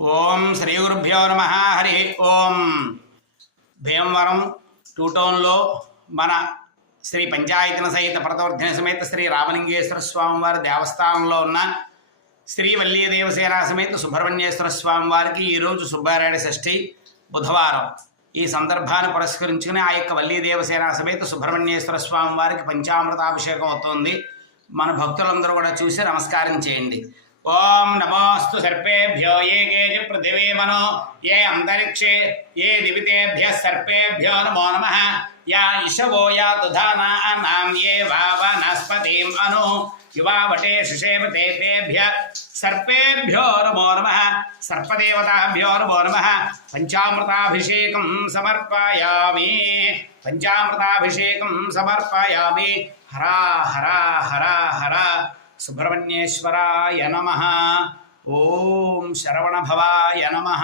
ఓం శ్రీ గురుభ్యో నమ. హరి ఓం. భీమవరం టూ టౌన్లో మన శ్రీ పంచాయతన సహిత ప్రతవర్ధన సమేత శ్రీ రామలింగేశ్వర స్వామివారి దేవస్థానంలో ఉన్న శ్రీ వల్లీ దేవసేన సమేత సుబ్రహ్మణ్యేశ్వర స్వామి వారికి ఈరోజు సుబ్బారాయుడు షష్ఠి బుధవారం. ఈ సందర్భాన్ని పురస్కరించుకుని ఆ యొక్క వల్లీ దేవసేన సమేత సుబ్రహ్మణ్యేశ్వర స్వామి వారికి పంచామృతాభిషేకం అవుతోంది. మన భక్తులందరూ కూడా చూసి నమస్కారం చేయండి. ఓం నమోస్తు సర్పేభ్యో ఏ కేజ పృథివీ మనో ఏ అంతరిక్షే ఏ దివితేభ్య సర్పేభ్యో నమో నమః. యా ఇషవో యా దుధానానాం ఏ వావనస్పతిం అను యువావటే శిషేవతేభ్య సర్పేభ్యో నమో నమః. సర్పదేవతాభ్యో నమో నమః. పంచామృతాభిషేకం సమర్పయామి. పంచామృతాభిషేకం సమర్పయామి. హరా హరా హరా హరా సుబ్రహ్మణ్యేశ్వరాయ నమః. ఓం శరవణభవాయ నమః.